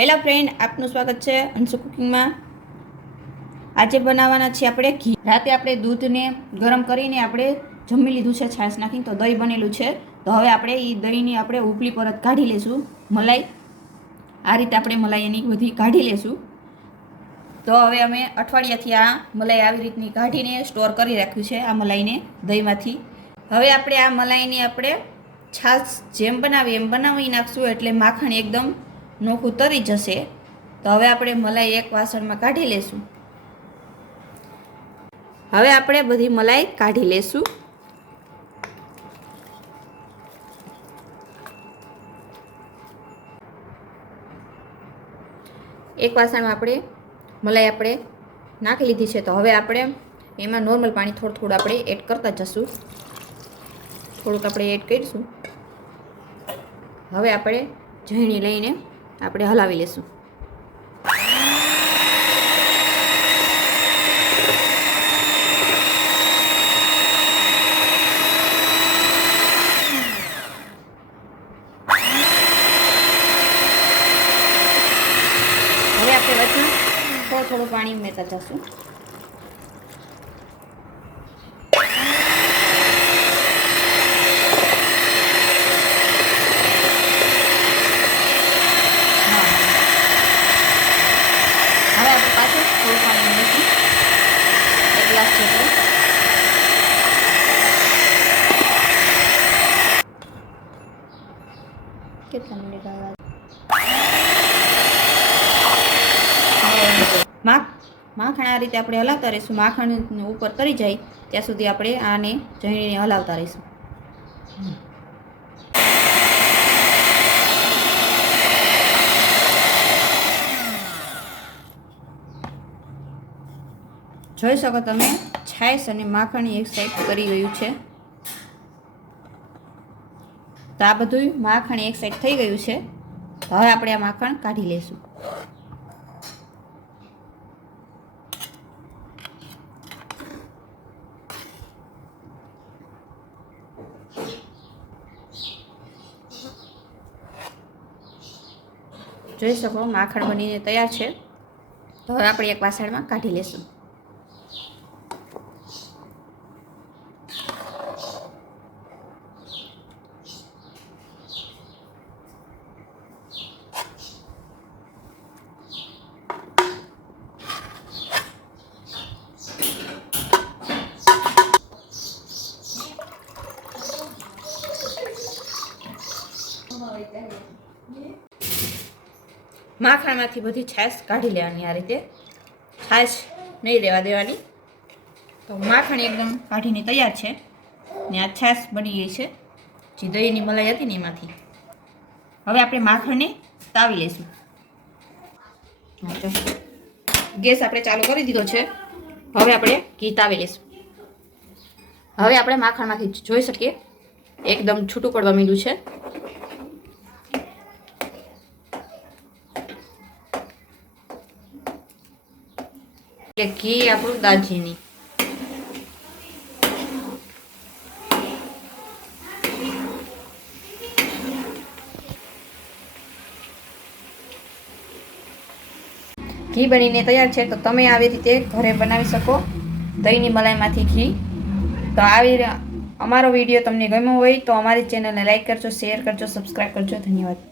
Hello friend, આપનું સ્વાગત છે અંશુ કુકિંગમાં। આજે બનાવવાના છે આપણે ઘી। રાતે આપણે દૂધને ગરમ કરીને આપણે જમી લીધું છે છાશ નાખીને, તો દહીં બનેલું છે। તો હવે આપણે એ દહીંની આપણે ઉપલી પરત કાઢી લેશું, મલાઈ। આ રીતે આપણે મલાઈ એની બધી કાઢી લેશું। તો હવે અમે અઠવાડિયાથી આ મલાઈ આવી રીતની કાઢીને સ્ટોર કરી રાખ્યું છે, આ મલાઈને દહીંમાંથી। હવે આપણે આ મલાઈને આપણે છાશ જેમ બનાવીએ એમ બનાવી નાખશું, એટલે માખણ એકદમ નોખું તરી જશે। તો હવે આપણે મલાઈ એક વાસણમાં કાઢી લેશું। હવે આપણે બધી મલાઈ કાઢી લેશું। એક વાસણમાં આપણે મલાઈ આપણે નાખી લીધી છે। તો હવે આપણે એમાં નોર્મલ પાણી થોડું થોડું આપણે એડ કરતા જશું। થોડુંક આપણે એડ કરીશું। હવે આપણે ઝીણી લઈને આપણે હલાવી લેશું। હવે આપણે વચ્ચે થોડું થોડું પાણી ઉમેરતા જશું। હવે આપણે પાછું થોડું પાણી ઉમેરીશું, એક ગ્લાસ જેટલું। કેટલા મિનિટ માખણ આ રીતે આપણે હલાવતા રહીશું। માખણ ઉપર તરી જાય ત્યાં સુધી આપણે આને ઝીણીને હલાવતા રહીશું। જોઈ શકો તમે, છાશ અને માખણ એક સાઈડ કરી ગયું છે। તો આ બધું માખણ એક સાઈડ થઈ ગયું છે। હવે આપણે આ માખણ કાઢી લઈશું। જોઈ શકો માખણ બનીને તૈયાર છે। તો હવે આપણે એક વાસણમાં કાઢી લેશું। માખણમાંથી બધી છાશ કાઢી લેવાની। આ રીતે છાશ નહીં રહેવા દેવાની। તો માખણ એકદમ કાઢીને તૈયાર છે ને આ છાશ બની ગઈ છે, જે દહીંની મલાઈ હતી ને એમાંથી। હવે આપણે માખણને તાવી લઈશું। ગેસ આપણે ચાલુ કરી દીધો છે। હવે આપણે ઘી તાવી લઈશું। હવે આપણે માખણમાંથી જોઈ શકીએ એકદમ છૂટું પડવા માંડ્યું છે। કે ઘી આપણું દાલચીની ઘી બનીને તૈયાર છે। તો તમે આવી રીતે ઘરે બનાવી શકો દહીંની મલાઈમાંથી ઘી। તો અમારો વિડીયો તમને ગમ્યો હોય તો અમારી ચેનલને લાઈક કરજો, શેર કરજો, સબસ્ક્રાઈબ કરજો। ધન્યવાદ।